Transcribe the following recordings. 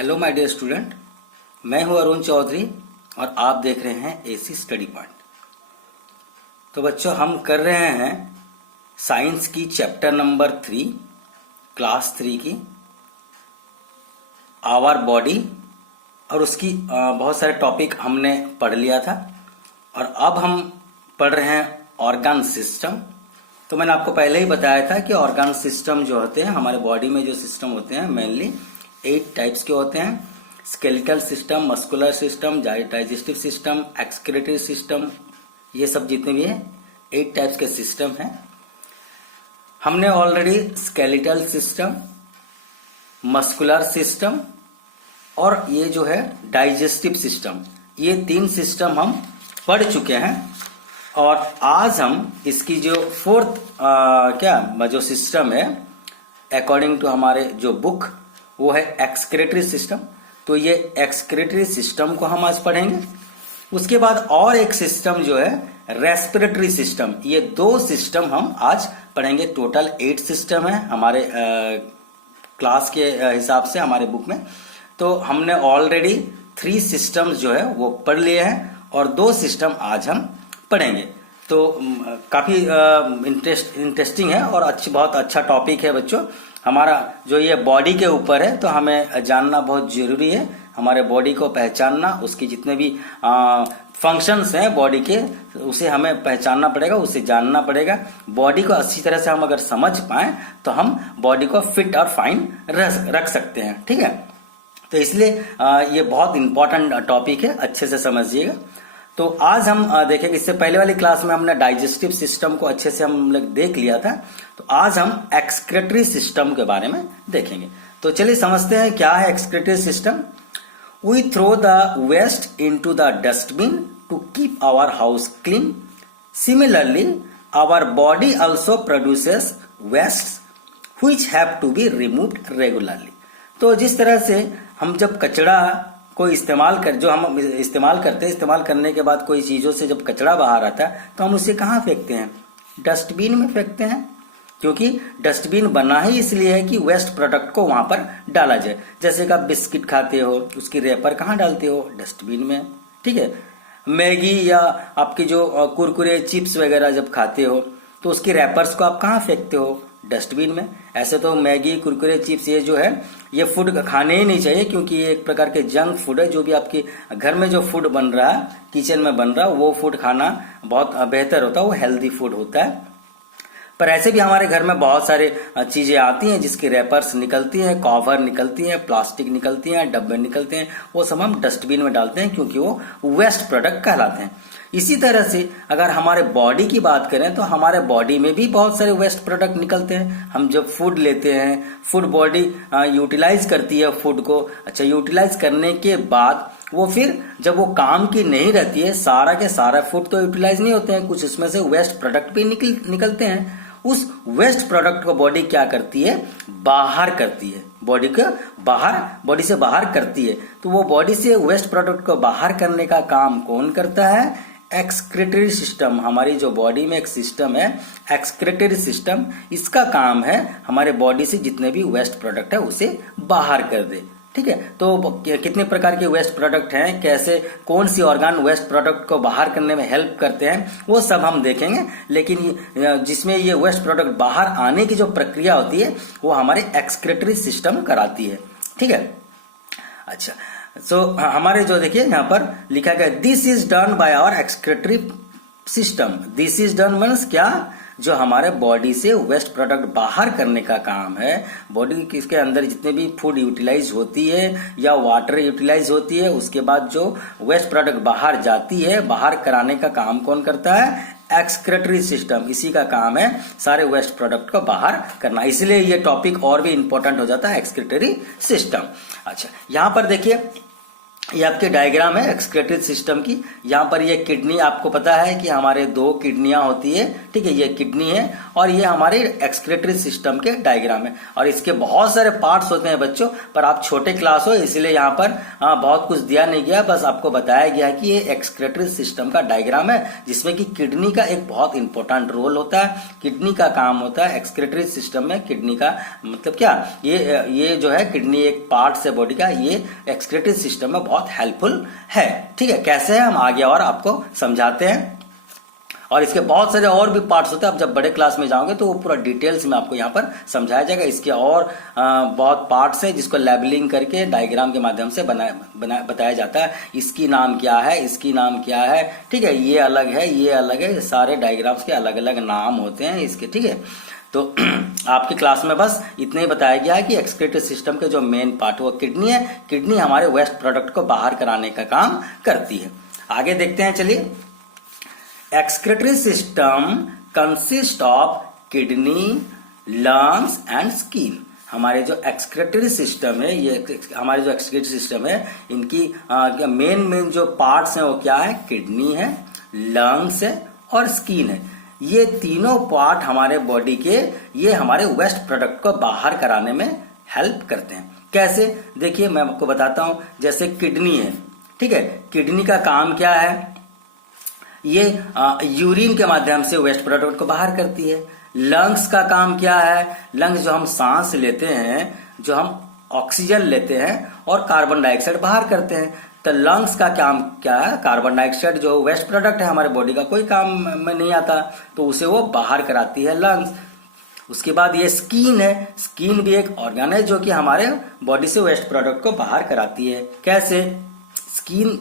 Hello my dear student, मैं हूं अरुण चौधरी और आप देख रहे हैं एसी स्टडी पॉइंट। तो बच्चों, हम कर रहे हैं साइंस की चैप्टर नंबर 3 क्लास 3 की आवर बॉडी, और उसकी बहुत सारे टॉपिक हमने पढ़ लिया था और अब हम पढ़ रहे हैं ऑर्गन सिस्टम। तो मैंने आपको पहले ही बताया था कि ऑर्गन सिस्टम जो होते हैं हमारे बॉडी में, जो सिस्टम होते हैं मेनली 8 टाइप्स के होते हैं। Skeletal system, muscular system, digestive system, excretory system, ये सब जितने भी हैं 8 टाइप्स के सिस्टम हैं। हमने already skeletal system, muscular system और ये जो है डाइजेस्टिव सिस्टम, ये 3 सिस्टम हम पढ़ चुके हैं। और आज हम इसकी जो फोर्थ जो सिस्टम है अकॉर्डिंग टू हमारे जो बुक, वो है एक्सक्रीटरी सिस्टम। तो ये एक्सक्रीटरी सिस्टम को हम आज पढ़ेंगे। उसके बाद और एक सिस्टम जो है रेस्पिरेटरी सिस्टम, ये 2 सिस्टम हम आज पढ़ेंगे। टोटल 8 सिस्टम है हमारे क्लास के हिसाब से हमारे बुक में। तो हमने ऑलरेडी 3 सिस्टम्स जो है वो पढ़ लिए हैं और 2 सिस्टम आज हम पढ़ेंगे। तो काफी इंटरेस्टिंग है और बहुत अच्छा टॉपिक है बच्चों। हमारा जो ये बॉडी के ऊपर है, तो हमें जानना बहुत जरूरी है। हमारे बॉडी को पहचानना, उसकी जितने भी फंक्शंस हैं बॉडी के, उसे हमें पहचानना पड़ेगा, उसे जानना पड़ेगा। बॉडी को अच्छी तरह से हम अगर समझ पाए तो हम बॉडी को फिट और फाइन रख सकते हैं। ठीक है, तो इसलिए ये बहुत इंपॉर्टेंट टॉपिक है, अच्छे से समझिएगा। तो आज हम देखेंगे, इससे पहले वाली क्लास में हमने डाइजेस्टिव सिस्टम को अच्छे से हम लोग देख लिया था। तो आज हम एक्सक्रीटरी सिस्टम के बारे में देखेंगे। तो चलिए समझते हैं क्या है excretory system. We throw the waste into the dustbin to keep our house clean. Similarly our body also produces waste which have to be removed regularly. तो जिस तरह से हम जब कचरा को इस्तेमाल करते हैं, इस्तेमाल करने के बाद कोई चीजों से जब कचरा बाहर आता है तो हम उसे कहाँ फेंकते हैं? डस्टबिन में फेंकते हैं, क्योंकि डस्टबिन बना ही इसलिए है कि वेस्ट प्रोडक्ट को वहां पर डाला जाए। जैसे कि आप बिस्किट खाते हो, उसकी रैपर कहाँ डालते हो? डस्टबिन में। ठीक है, मैगी या आपकी जो कुरकुरे चिप्स वगैरह जब खाते हो तो उसकी रैपर्स को आप कहाँ फेंकते हो? डस्टबिन में। ऐसे तो मैगी, कुरकुरे, चिप्स ये जो है ये फूड खाने ही नहीं चाहिए, क्योंकि ये एक प्रकार के जंक फूड है। जो भी आपकी घर में जो फूड बन रहा है, किचन में बन रहा है, वो फूड खाना बहुत बेहतर होता है, वो हेल्दी फूड होता है। पर ऐसे भी हमारे घर में बहुत सारे चीजें आती हैं जिसकी रैपर्स निकलती हैं, कवर निकलती हैं, प्लास्टिक निकलती हैं, डब्बे निकलते हैं, वो सब हम डस्टबिन में डालते हैं क्योंकि वो वेस्ट प्रोडक्ट कहलाते हैं। इसी तरह से अगर हमारे बॉडी की बात करें तो हमारे बॉडी में भी बहुत सारे वेस्ट प्रोडक्ट निकलते हैं। हम जब फूड लेते हैं, फूड बॉडी यूटिलाइज करती है फूड को। अच्छा, यूटिलाइज करने के बाद वो फिर जब वो काम की नहीं रहती है, सारा के सारा फूड तो यूटिलाइज नहीं होते हैं, कुछ उसमें से वेस्ट प्रोडक्ट भी निकलते हैं। उस वेस्ट प्रोडक्ट को बॉडी क्या करती है? बाहर करती है। बॉडी से बाहर करती है। तो वो बॉडी से वेस्ट प्रोडक्ट को बाहर करने का काम कौन करता है? Excretory system. हमारी जो बॉडी में एक सिस्टम है एक्सक्रीटरी सिस्टम, इसका काम है हमारे बॉडी से जितने भी वेस्ट प्रोडक्ट है उसे बाहर कर दे। ठीक है, तो कितने प्रकार के वेस्ट प्रोडक्ट हैं, कैसे कौन सी ऑर्गन वेस्ट प्रोडक्ट को बाहर करने में हेल्प करते हैं, वो सब हम देखेंगे। लेकिन जिसमें ये वेस्ट प्रोडक्ट बाहर आने की जो प्रक्रिया होती है वो हमारे एक्सक्रीटरी सिस्टम कराती है। ठीक है, अच्छा, सो हमारे जो देखिए यहाँ पर लिखा गया, this is done by our excretory system. This is done means क्या? जो हमारे बॉडी से वेस्ट प्रोडक्ट बाहर करने का काम है। बॉडी के अंदर जितने भी फूड यूटिलाइज होती है या वाटर यूटिलाइज होती है, उसके बाद जो वेस्ट प्रोडक्ट बाहर जाती है, बाहर कराने का काम कौन करता है? Excretory system. इसी का काम है सारे वेस्ट प्रोडक्ट को बाहर करना। इसलिए ये टॉपिक और भी इंपॉर्टेंट हो जाता है, एक्सक्रीटरी सिस्टम। अच्छा, यहाँ पर देखिए ये आपके डायग्राम है एक्सक्रीटरी सिस्टम की। यहाँ पर ये किडनी, आपको पता है कि हमारे 2 किडनियां होती है, ठीक है, ये किडनी है और ये हमारे एक्सक्रीटरी सिस्टम के डायग्राम है। और इसके बहुत सारे पार्ट्स होते हैं बच्चों, पर आप छोटे क्लास हो इसलिए यहाँ पर बहुत कुछ दिया नहीं गया, बस आपको बताया गया है कि ये एक्सक्रीटरी सिस्टम का डायग्राम है, जिसमें कि किडनी का एक बहुत इंपॉर्टेंट रोल होता है। किडनी का काम होता है एक्सक्रीटरी सिस्टम में, किडनी का मतलब क्या, ये जो है किडनी एक पार्ट है बॉडी का, ये एक्सक्रीटरी सिस्टम में बहुत हेल्पफुल है। ठीक है, कैसे है हम आगे और आपको समझाते हैं। और इसके बहुत सारे और भी पार्ट्स होते हैं, आप जब बड़े क्लास में जाओगे तो वो पूरा डिटेल्स में आपको यहाँ पर समझाया जाएगा। इसके और बहुत पार्ट्स है जिसको लेबलिंग करके डायग्राम के माध्यम से बताया जाता है। इसकी नाम क्या है, इसकी नाम क्या है, ठीक है, ये अलग है, ये अलग है, सारे डायग्राम्स के अलग अलग नाम होते हैं इसके, ठीक है। तो आपकी क्लास में बस इतना ही बताया गया है कि एक्सक्रीटरी सिस्टम के जो मेन पार्ट वो किडनी है। किडनी हमारे वेस्ट प्रोडक्ट को बाहर कराने का काम करती है। आगे देखते हैं, चलिए। Excretory system consist of kidney, lungs and skin. हमारे जो एक्सक्रीटरी सिस्टम है, ये हमारे जो एक्सक्रीटरी सिस्टम है, इनकी मेन जो पार्ट्स हैं वो क्या है, किडनी है, लंग्स है और स्किन है। ये तीनों पार्ट हमारे बॉडी के, ये हमारे वेस्ट प्रोडक्ट को बाहर कराने में हेल्प करते हैं। कैसे, देखिए मैं आपको बताता हूं। जैसे किडनी है, ठीक है, किडनी का काम क्या है, ये यूरिन के माध्यम से वेस्ट प्रोडक्ट को बाहर करती है। लंग्स का काम क्या है, लंग्स जो हम सांस लेते हैं, जो हम ऑक्सीजन लेते हैं और कार्बन डाइऑक्साइड बाहर करते हैं। तो लंग्स का काम क्या है, कार्बन डाइऑक्साइड जो वेस्ट प्रोडक्ट है हमारे बॉडी का, कोई काम में नहीं आता, तो उसे वो बाहर कराती है लंग्स। उसके बाद ये स्किन है, स्किन भी एक ऑर्गन है जो कि हमारे बॉडी से वेस्ट प्रोडक्ट को बाहर कराती है। कैसे, स्किन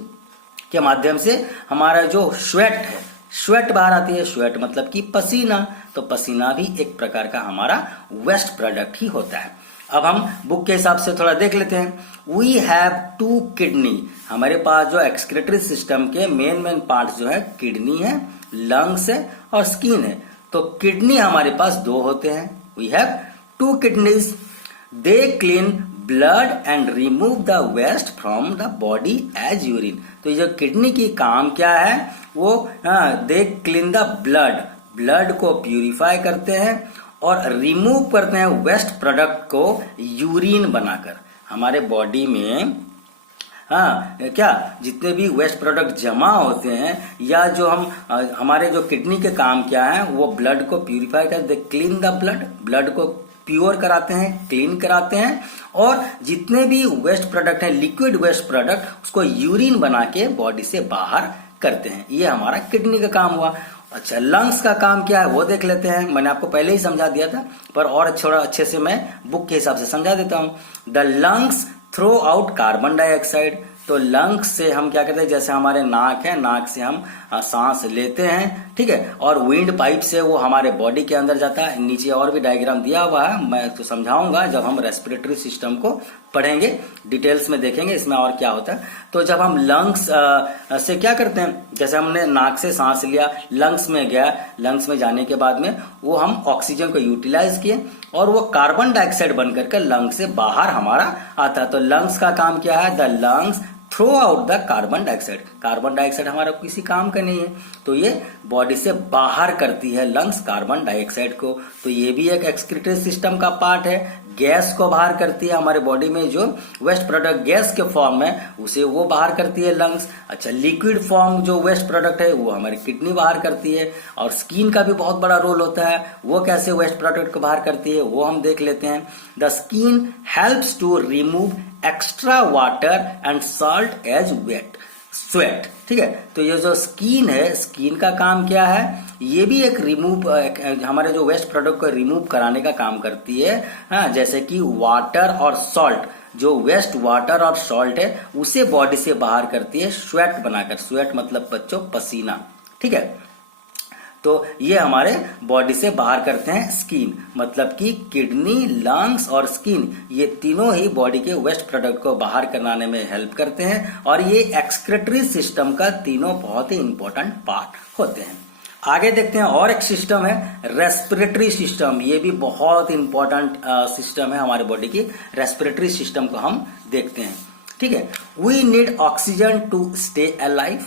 के माध्यम से हमारा जो स्वेट है, स्वेट बाहर आती है। स्वेट मतलब कि पसीना, तो पसीना भी एक प्रकार का हमारा वेस्ट प्रोडक्ट ही होता है। अब हम बुक के हिसाब से थोड़ा देख लेते हैं। We have 2 kidney. हमारे पास जो एक्सक्रीटरी सिस्टम के मेन पार्ट जो है, किडनी है, लंग्स है और स्किन है। तो किडनी हमारे पास 2 होते हैं। We have 2 kidneys. They clean blood and remove the waste from the body as urine. तो ये जो किडनी की काम क्या है, वो they clean the blood, blood को प्यूरिफाई करते हैं और रिमूव करते हैं वेस्ट प्रोडक्ट को यूरिन बनाकर। हमारे बॉडी में क्या जितने भी वेस्ट प्रोडक्ट जमा होते हैं, या जो हम हमारे जो किडनी के काम क्या है, वो ब्लड को प्यूरिफाई करते, क्लीन द ब्लड, ब्लड को प्योर कराते हैं, क्लीन कराते हैं, और जितने भी वेस्ट प्रोडक्ट है, लिक्विड वेस्ट प्रोडक्ट, उसको यूरिन बना के बॉडी से बाहर करते हैं। ये हमारा किडनी का काम हुआ। अच्छा, लंग्स का काम क्या है वो देख लेते हैं। मैंने आपको पहले ही समझा दिया था, पर और थोड़ा अच्छे से मैं बुक के हिसाब से समझा देता हूं। The lungs throw out carbon dioxide. तो लंग्स से हम क्या करते हैं, जैसे हमारे नाक है, नाक से हम सांस लेते हैं, ठीक है, और विंड पाइप से वो हमारे बॉडी के अंदर जाता है। नीचे और भी डायग्राम दिया हुआ है, मैं तो समझाऊंगा जब हम रेस्पिरेटरी सिस्टम को पढ़ेंगे, डिटेल्स में देखेंगे इसमें और क्या होता है। तो जब हम लंग्स से क्या करते हैं, जैसे हमने नाक से सांस लिया, लंग्स में गया, लंग्स में जाने के बाद में वो हम ऑक्सीजन को यूटिलाइज किए और वो कार्बन डाइऑक्साइड बनकर के लंग्स से बाहर हमारा आता है। तो लंग्स का काम क्या है, the lungs throw out the carbon dioxide. Carbon dioxide हमारा किसी काम का नहीं है, तो ये बॉडी से बाहर करती है लंग्स कार्बन डाइऑक्साइड को। तो ये भी एक एक्सक्रीटरी सिस्टम का पार्ट है। गैस को बाहर करती है, हमारे बॉडी में जो वेस्ट प्रोडक्ट गैस के फॉर्म में, उसे वो बाहर करती है लंग्स। अच्छा, लिक्विड फॉर्म जो वेस्ट प्रोडक्ट है वो हमारी किडनी बाहर करती है। और स्किन का भी बहुत बड़ा रोल होता है, वो कैसे वेस्ट प्रोडक्ट को बाहर करती है वो हम देख लेते हैं। The skin helps to remove extra water and salt as wet sweat, ठीक है। तो ये जो स्किन है, स्किन का काम क्या है, ये भी एक रिमूव, हमारे जो वेस्ट प्रोडक्ट को रिमूव कराने का काम करती है। हाँ, जैसे कि वाटर और सॉल्ट, जो वेस्ट वाटर और सॉल्ट है उसे बॉडी से बाहर करती है स्वेट बनाकर। स्वेट मतलब बच्चों पसीना, ठीक है। तो ये हमारे बॉडी से बाहर करते हैं स्किन, मतलब कि किडनी, लंग्स और स्किन, ये तीनों ही बॉडी के वेस्ट प्रोडक्ट को बाहर कराने में हेल्प करते हैं। और ये एक्सक्रीटरी सिस्टम का तीनों बहुत ही इंपॉर्टेंट पार्ट होते हैं। आगे देखते हैं, और एक सिस्टम है रेस्पिरेटरी सिस्टम। ये भी बहुत इंपॉर्टेंट सिस्टम है हमारे बॉडी की। रेस्पिरेटरी सिस्टम को हम देखते हैं। ठीक है। We need oxygen to stay alive,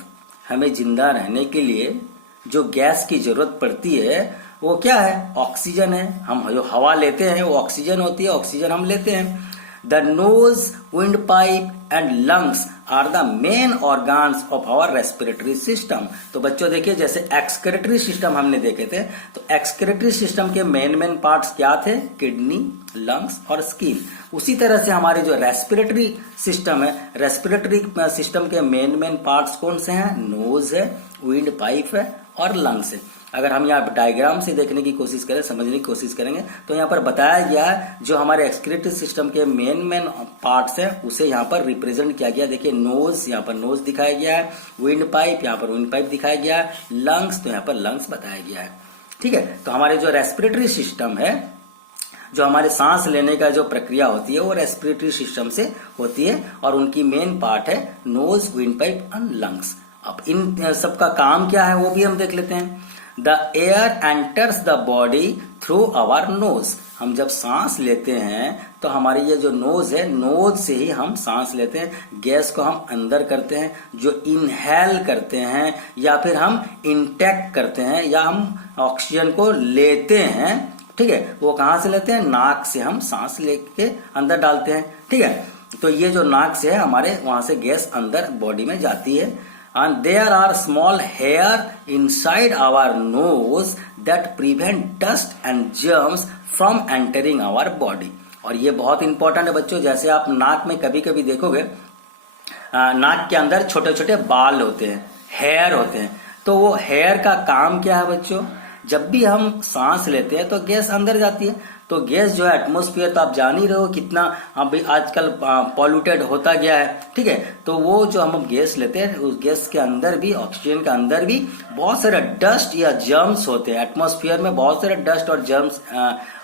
हमें जिंदा रहने के लिए जो गैस की जरूरत पड़ती है वो क्या है, ऑक्सीजन है। हम जो हवा लेते हैं वो ऑक्सीजन होती है, ऑक्सीजन हम लेते हैं। The nose, wind pipe and lungs are the main organs of our respiratory system. तो बच्चों देखिए, जैसे एक्सक्रेटरी सिस्टम हमने देखे थे, तो एक्सक्रेटरी सिस्टम के मेन पार्ट्स क्या थे, किडनी, लंग्स और स्किन। उसी तरह से हमारे जो रेस्पिरेटरी सिस्टम है, रेस्पिरेटरी सिस्टम के मेन पार्ट्स कौन से हैं, नोज है, विंड पाइप है और लंग्स है। अगर हम यहाँ डायग्राम से देखने की कोशिश करें, समझने की कोशिश करेंगे, तो यहाँ पर बताया गया है जो हमारे एक्सक्रीटरी सिस्टम के मेन पार्ट्स हैं उसे यहाँ पर रिप्रेजेंट किया गया। देखिए नोज, यहाँ पर नोज दिखाया गया है, विंड पाइप, यहाँ पर विंड पाइप दिखाया गया है, लंग्स, तो यहाँ पर लंग्स बताया गया है। ठीक है, तो हमारे जो रेस्पिरेटरी सिस्टम है, जो हमारे सांस लेने का जो प्रक्रिया होती है वो रेस्पिरेटरी सिस्टम से होती है और उनकी मेन पार्ट है nose, wind pipe and lungs. अब इन सबका काम क्या है वो भी हम देख लेते हैं। The air enters the body through our nose. हम जब सांस लेते हैं तो हमारी ये जो नोज है, नोज से ही हम सांस लेते हैं। गैस को हम अंदर करते हैं, जो इनहेल करते हैं या फिर हम इंटेक करते हैं या हम ऑक्सीजन को लेते हैं। ठीक है, वो कहाँ से लेते हैं, नाक से हम सांस लेके अंदर डालते हैं। ठीक है, तो ये जो नाक से है हमारे, वहां से गैस अंदर बॉडी में जाती है। And there are small hair inside our nose that prevent dust and germs from entering our body। और ये बहुत इंपॉर्टेंट है बच्चों। जैसे आप नाक में कभी कभी देखोगे, नाक के अंदर छोटे छोटे बाल होते हैं, हेयर होते हैं। तो वो हेयर का काम क्या है बच्चों, जब भी हम सांस लेते हैं तो गैस अंदर जाती है। तो गैस जो है एटमॉस्फेयर, तो आप जान ही रहे हो कितना अभी आजकल पॉल्यूटेड होता गया है। ठीक है, तो वो जो हम गैस लेते हैं उस गैस के अंदर भी, ऑक्सीजन के अंदर भी बहुत सारे डस्ट या जर्म्स होते हैं। एटमॉस्फेयर में बहुत सारे डस्ट और जर्म्स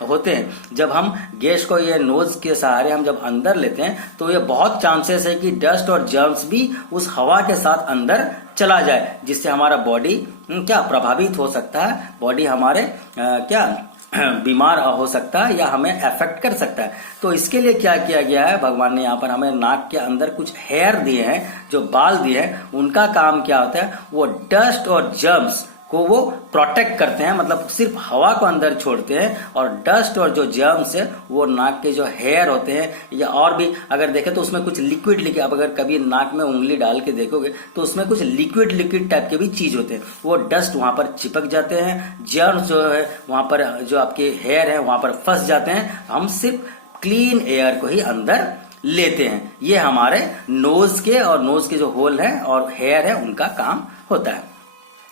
होते हैं। जब हम गैस को ये नोज के सहारे हम जब अंदर लेते हैं तो ये बहुत चांसेस है कि डस्ट और जर्म्स भी उस हवा के साथ अंदर चला जाए, जिससे हमारा बॉडी क्या प्रभावित हो सकता है, बॉडी हमारे क्या बीमार हो सकता है या हमें अफेक्ट कर सकता है। तो इसके लिए क्या किया गया है, भगवान ने यहाँ पर हमें नाक के अंदर कुछ हेयर दिए हैं, जो बाल दिए हैं। उनका काम क्या होता है, वो डस्ट और जर्म्स को वो प्रोटेक्ट करते हैं, मतलब सिर्फ हवा को अंदर छोड़ते हैं और डस्ट और जो जर्म्स है वो नाक के जो हेयर होते हैं या और भी अगर देखें तो उसमें कुछ लिक्विड आप अगर कभी नाक में उंगली डाल के देखोगे तो उसमें कुछ लिक्विड टाइप के भी चीज होते हैं। वो डस्ट वहां पर चिपक जाते हैं, जर्म्स जो है वहां पर, जो आपके हेयर है वहां पर फंस जाते हैं। हम सिर्फ क्लीन एयर को ही अंदर लेते हैं। ये हमारे नोज के और नोज के जो होल है और हेयर है उनका काम होता है।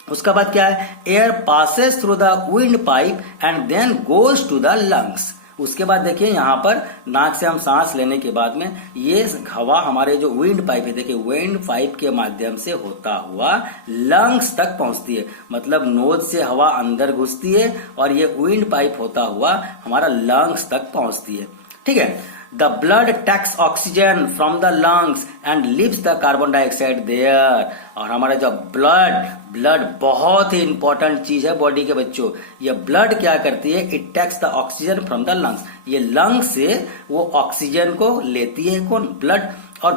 उसका बाद क्या है, air passes through the wind pipe and then goes to the lungs. उसके बाद देखिए यहाँ पर नाक से हम सांस लेने के बाद में ये हवा हमारे जो विंड पाइप है, देखिए विंड पाइप के माध्यम से होता हुआ लंग्स तक पहुंचती है। मतलब नोज से हवा अंदर घुसती है और ये विंड पाइप होता हुआ हमारा लंग्स तक पहुंचती है। ठीक है, the blood takes oxygen from the lungs and leaves the carbon dioxide there. और हमारा जो ब्लड बहुत ही इंपॉर्टेंट चीज है बॉडी के बच्चों। ये ब्लड क्या करती है, it takes the oxygen from the lungs. ये लंग्स से वो ऑक्सीजन को लेती है कौन, ब्लड। और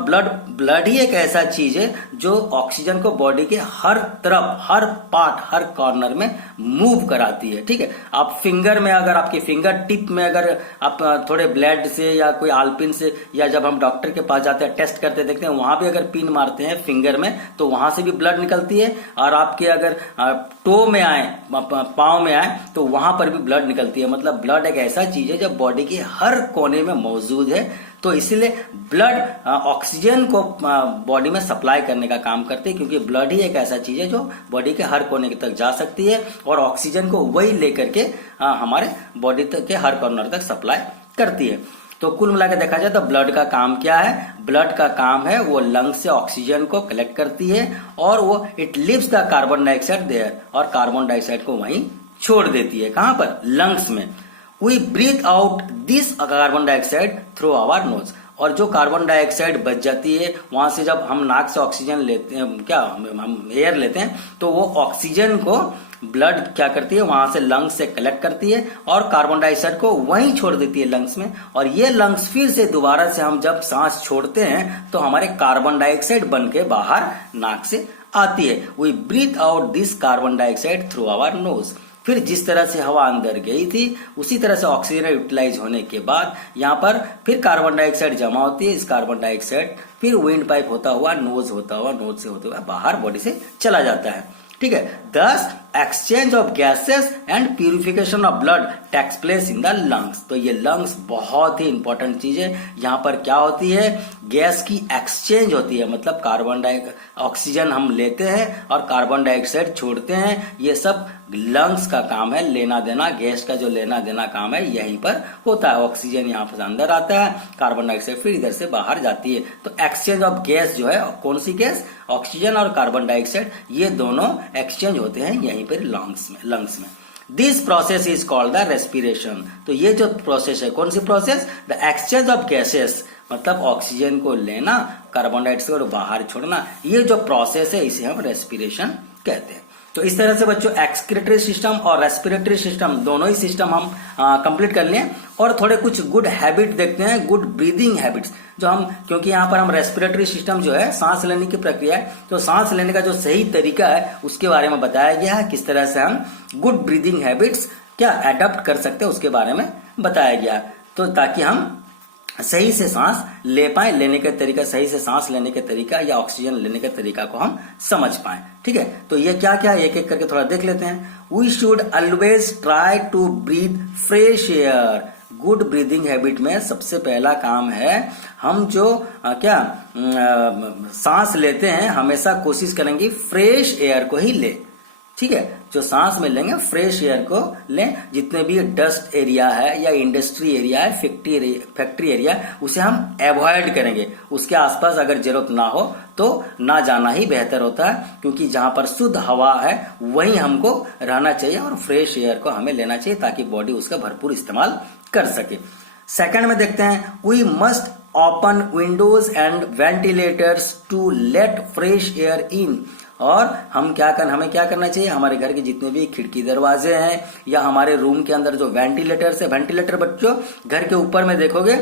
ब्लड ही एक ऐसा चीज है जो ऑक्सीजन को बॉडी के हर तरफ, हर पार्ट, हर कॉर्नर में मूव कराती है। ठीक है, आप फिंगर में, अगर आपकी फिंगर टिप में अगर आप थोड़े ब्लड से या कोई आलपिन से, या जब हम डॉक्टर के पास जाते हैं टेस्ट करते देखते हैं, वहां भी अगर पिन मारते हैं फिंगर में तो वहां से भी ब्लड निकलती है। और आपके अगर टो में आए, पांव में आए तो वहां पर भी ब्लड निकलती है। मतलब ब्लड एक ऐसा चीज है जो बॉडी के हर कोने में मौजूद है। तो इसीलिए ब्लड ऑक्सीजन को बॉडी में सप्लाई करने का काम करती है, क्योंकि ब्लड ही एक ऐसा चीज है जो बॉडी के हर कोने तक जा सकती है और ऑक्सीजन को वही लेकर के हमारे बॉडी तक के हर कॉर्नर तक सप्लाई करती है। तो कुल मिलाकर देखा जाए तो ब्लड का काम क्या है, ब्लड का काम है वो लंग से ऑक्सीजन को कलेक्ट करती है और वो it leaves the carbon dioxide there, और कार्बन डाइऑक्साइड को वहीं छोड़ देती है। कहां पर, लंग्स में। We breathe out this carbon dioxide through our nose। और जो कार्बन डाइऑक्साइड बच जाती है वहां से जब हम नाक से ऑक्सीजन लेते हैं, क्या हम एयर लेते हैं, तो वो ऑक्सीजन को ब्लड क्या करती है, वहां से लंग्स से कलेक्ट करती है और कार्बन डाइऑक्साइड को वहीं छोड़ देती है लंग्स में। और ये लंग्स फिर से दोबारा से हम जब सांस छोड़ते हैं तो हमारे कार्बन डाइऑक्साइड बन के बाहर नाक से आती है। We breathe out this carbon dioxide through our nose. फिर जिस तरह से हवा अंदर गई थी उसी तरह से ऑक्सीजन यूटिलाइज होने के बाद यहाँ पर फिर कार्बन डाइऑक्साइड जमा होती है। इस कार्बन डाइऑक्साइड फिर विंड पाइप होता हुआ नोज से होते हुआ बाहर बॉडी से चला जाता है। ठीक है, thus exchange of gases and purification of blood takes place in the lungs. तो ये लंग्स बहुत ही इंपॉर्टेंट चीज है। यहाँ पर क्या होती है, गैस की एक्सचेंज होती है, मतलब ऑक्सीजन हम लेते हैं और कार्बन डाइऑक्साइड छोड़ते हैं। ये सब लंग्स का काम है, लेना देना, गैस का जो लेना देना काम है यहीं पर होता है। ऑक्सीजन यहाँ पर अंदर आता है, कार्बन डाइऑक्साइड फिर इधर से बाहर जाती है। तो एक्सचेंज ऑफ गैस जो है, कौन सी गैस, ऑक्सीजन और कार्बन डाइऑक्साइड, ये दोनों एक्सचेंज होते हैं यहीं पर लंग्स में। This process is called the respiration. तो ये जो प्रोसेस है, कौन सी process, the exchange of gases, मतलब ऑक्सीजन को लेना, कार्बन डाइऑक्साइड को बाहर छोड़ना, ये जो प्रोसेस है इसे हम रेस्पिरेशन कहते हैं। तो इस तरह से बच्चों एक्सक्रीटरी सिस्टम और रेस्पिरेटरी सिस्टम दोनों ही सिस्टम हम कंप्लीट कर लिए और थोड़े कुछ गुड हैबिट देखते हैं, गुड ब्रीदिंग हैबिट्स जो हम, क्योंकि यहाँ पर हम रेस्पिरेटरी सिस्टम जो है सांस लेने की प्रक्रिया है, तो सांस लेने का जो सही तरीका है उसके बारे में बताया गया है। किस तरह से हम गुड ब्रीदिंग हैबिट्स क्या अडॉप्ट कर सकते हैं उसके बारे में बताया गया है, तो ताकि हम सही से सांस ले पाए, लेने का तरीका, सही से सांस लेने का तरीका या ऑक्सीजन लेने का तरीका को हम समझ पाए। ठीक है, तो ये क्या क्या एक एक करके थोड़ा देख लेते हैं। We should always try to breathe fresh air. Good breathing habit में सबसे पहला काम है हम जो सांस लेते हैं हमेशा कोशिश करेंगे फ्रेश एयर को ही ले। ठीक है, जो सांस में लेंगे फ्रेश एयर को लें। जितने भी डस्ट एरिया है या इंडस्ट्री एरिया है, फैक्ट्री एरिया, उसे हम अवॉइड करेंगे। उसके आसपास अगर जरूरत ना हो तो ना जाना ही बेहतर होता है, क्योंकि जहां पर शुद्ध हवा है वहीं हमको रहना चाहिए और फ्रेश एयर को हमें लेना चाहिए ताकि बॉडी उसका भरपूर इस्तेमाल कर सके। सेकंड में देखते हैं, we must open windows and ventilators to let fresh air in. और हमें क्या करना चाहिए, हमारे घर के जितने भी खिड़की दरवाजे हैं या हमारे रूम के अंदर जो वेंटिलेटर्स है, वेंटिलेटर बच्चों घर के ऊपर में देखोगे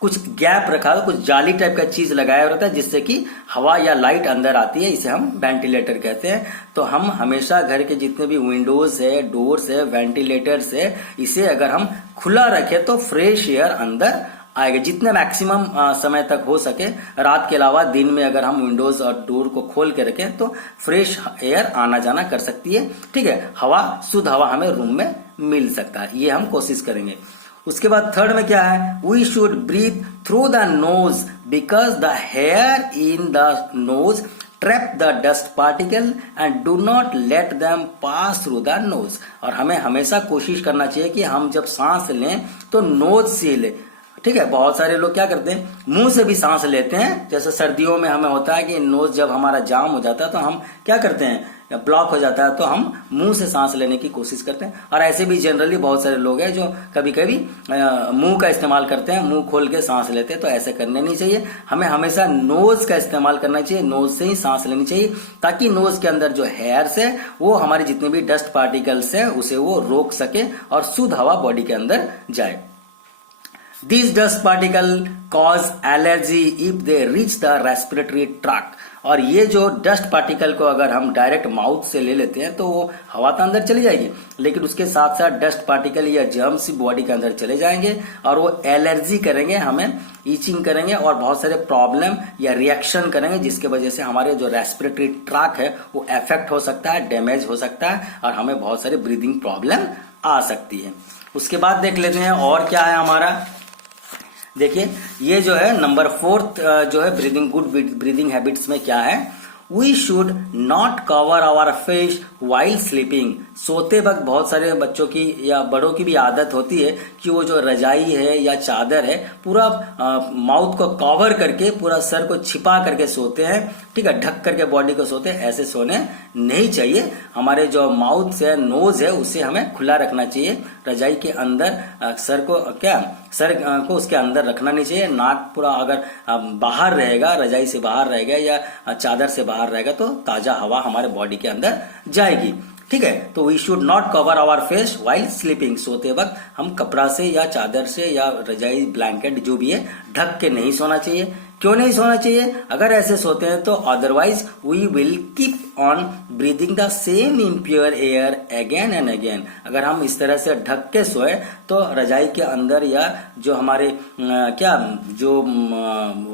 कुछ गैप रखा हो, कुछ जाली टाइप का चीज लगाया रहता है जिससे कि हवा या लाइट अंदर आती है, इसे हम वेंटिलेटर कहते हैं। तो हम हमेशा घर के जितने भी विंडोज है, डोर्स है, वेंटिलेटर्स है, इसे अगर हम खुला रखें तो फ्रेश एयर अंदर आएगा। जितने मैक्सिमम समय तक हो सके, रात के अलावा दिन में अगर हम विंडोज और डोर को खोल के रखें तो फ्रेश एयर आना जाना कर सकती है। ठीक है, हवा, शुद्ध हवा हमें रूम में मिल सकता है, ये हम कोशिश करेंगे। उसके बाद थर्ड में क्या है, we should breathe through the nose because the hair in the nose trap the dust particle and do not let them pass through the nose. और हमें हमेशा कोशिश करना चाहिए कि हम जब सांस लें तो नोज से लें। ठीक है, बहुत सारे लोग क्या करते हैं, मुंह से भी सांस लेते हैं। जैसे सर्दियों में हमें होता है कि नोज जब हमारा जाम हो जाता है तो हम क्या करते हैं, ब्लॉक हो जाता है तो हम मुंह से सांस लेने की कोशिश करते हैं। और ऐसे भी जनरली बहुत सारे लोग हैं जो कभी कभी मुंह का इस्तेमाल करते हैं, मुंह खोल के सांस लेते हैं, तो ऐसे करने नहीं चाहिए। हमें हमेशा नोज का इस्तेमाल करना चाहिए, नोज से ही सांस लेनी चाहिए ताकि नोज के अंदर जो हेयर्स है वो हमारे जितने भी डस्ट पार्टिकल्स है उसे वो रोक सके और शुद्ध हवा बॉडी के अंदर जाए। These dust particle cause allergy if they reach the respiratory tract। और ये जो डस्ट पार्टिकल को अगर हम डायरेक्ट माउथ से ले लेते हैं तो वो हवा तो अंदर चली जाएगी, लेकिन उसके साथ साथ डस्ट पार्टिकल या जर्म्स बॉडी के अंदर चले जाएंगे और वो एलर्जी करेंगे, हमें ईचिंग करेंगे और बहुत सारे प्रॉब्लम या रिएक्शन करेंगे, जिसके वजह से हमारे जो रेस्पिरेटरी ट्रैक है वो अफेक्ट हो सकता है, डैमेज हो सकता है और हमें बहुत सारे ब्रीदिंग प्रॉब्लम आ सकती है। उसके बाद देख लेते हैं और क्या है हमारा। देखिए, ये जो है नंबर 4 जो है ब्रीदिंग, गुड ब्रीदिंग हैबिट्स में क्या है, we should not cover our face while sleeping. सोते वक्त बहुत सारे बच्चों की या बड़ों की भी आदत होती है कि वो जो रजाई है या चादर है पूरा माउथ को कवर करके, पूरा सर को छिपा करके सोते हैं। ठीक है, ढक करके बॉडी को सोते हैं, ऐसे सोने नहीं चाहिए। हमारे जो माउथ से नोज है उसे हमें खुला रखना चाहिए। रजाई के अंदर सर को उसके अंदर रखना नहीं चाहिए। नाक पूरा अगर बाहर रहेगा, रजाई से बाहर रहेगा या चादर से बाहर रहेगा तो ताजा हवा हमारे बॉडी के अंदर जाएगी। ठीक है, तो we should not cover our face while sleeping. सोते वक्त हम कपड़ा से या चादर से या रजाई ब्लैंकेट जो भी है ढक के नहीं सोना चाहिए। क्यों नहीं सोना चाहिए? अगर ऐसे सोते हैं तो otherwise we will keep on breathing the same impure air again and again. अगर हम इस तरह से ढक के सोए तो रजाई के अंदर या जो हमारे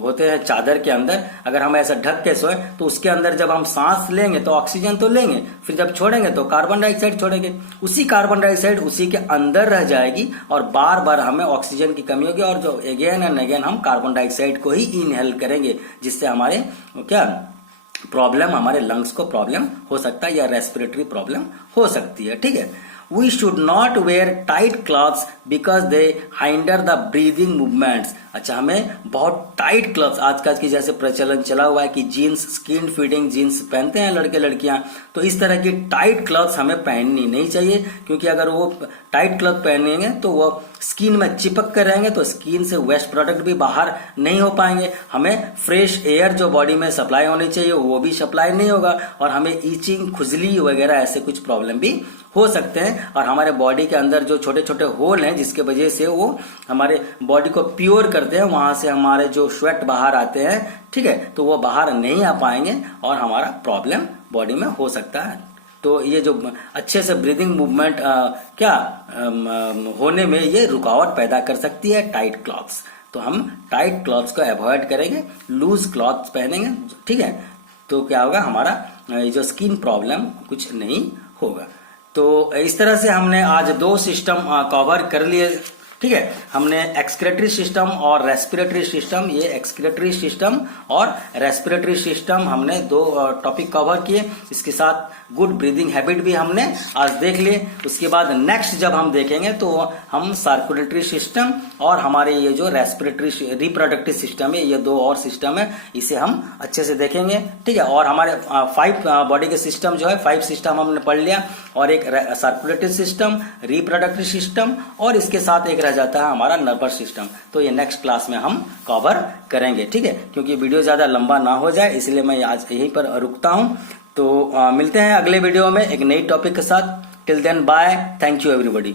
होते हैं चादर के अंदर, अगर हम ऐसा ढक के सोए तो उसके अंदर जब हम सांस लेंगे तो ऑक्सीजन तो लेंगे, फिर जब छोड़ेंगे तो कार्बन डाइऑक्साइड छोड़ेंगे। उसी कार्बन डाइऑक्साइड उसी के अंदर रह जाएगी और बार बार हमें ऑक्सीजन की कमी होगी और जो अगेन एंड अगेन हम कार्बन डाइऑक्साइड को ही इनहेल करेंगे, जिससे हमारे प्रॉब्लम, हमारे लंग्स को प्रॉब्लम हो सकता है या रेस्पिरेटरी प्रॉब्लम हो सकती है। ठीक है, we should not wear tight clothes because they hinder the breathing movements. अच्छा, हमें बहुत टाइट क्लॉथ्स, आजकल की जैसे प्रचलन चला हुआ है कि जीन्स, स्किन फिटिंग जीन्स पहनते हैं लड़के लड़कियां, तो इस तरह की टाइट क्लॉथ्स हमें पहननी नहीं चाहिए। क्योंकि अगर वो टाइट क्लॉथ पहनेंगे तो वो स्किन में चिपक कर रहेंगे तो स्किन से वेस्ट प्रोडक्ट भी बाहर नहीं हो पाएंगे। हमें फ्रेश एयर जो बॉडी में सप्लाई होनी चाहिए वो भी सप्लाई नहीं होगा और हमें ईचिंग, खुजली वगैरह ऐसे कुछ प्रॉब्लम भी हो सकते हैं। और हमारे बॉडी के अंदर जो छोटे छोटे होल हैं जिसके वजह से वो हमारे बॉडी को प्योर करते हैं, वहां से हमारे जो स्वेट बाहर आते हैं, ठीक है, तो वो बाहर नहीं आ पाएंगे और हमारा प्रॉब्लम बॉडी में हो सकता है। तो ये जो अच्छे से ब्रीदिंग मूवमेंट होने में ये रुकावट पैदा कर सकती है टाइट क्लॉथ्स। तो हम टाइट क्लॉथ्स को अवॉइड करेंगे, लूज क्लॉथ्स पहनेंगे। ठीक है, तो क्या होगा, हमारा जो स्किन प्रॉब्लम कुछ नहीं होगा। तो इस तरह से हमने आज 2 सिस्टम कवर कर लिए। ठीक है, हमने एक्सक्रेटरी सिस्टम और रेस्पिरेटरी सिस्टम, ये एक्सक्रेटरी सिस्टम और रेस्पिरेटरी सिस्टम हमने 2 टॉपिक कवर किए। इसके साथ गुड ब्रीदिंग हैबिट भी हमने आज देख लिए। उसके बाद नेक्स्ट जब हम देखेंगे तो हम सर्कुलेटरी सिस्टम और हमारे ये जो रेस्पिरेटरी रिप्रोडक्टिव सिस्टम है, ये 2 और सिस्टम है, इसे हम अच्छे से देखेंगे। ठीक है, और हमारे 5 बॉडी के सिस्टम जो है 5 सिस्टम हमने पढ़ लिया, और एक सर्कुलेटरी सिस्टम, रिप्रोडक्टिव सिस्टम और इसके साथ एक रह जाता है हमारा नर्वस सिस्टम। तो ये नेक्स्ट क्लास में हम कवर करेंगे। ठीक है, क्योंकि वीडियो ज्यादा लंबा ना हो जाए इसलिए मैं आज यहीं पर रुकता हूं। तो मिलते हैं अगले वीडियो में एक नई टॉपिक के साथ। Till then bye, thank you everybody.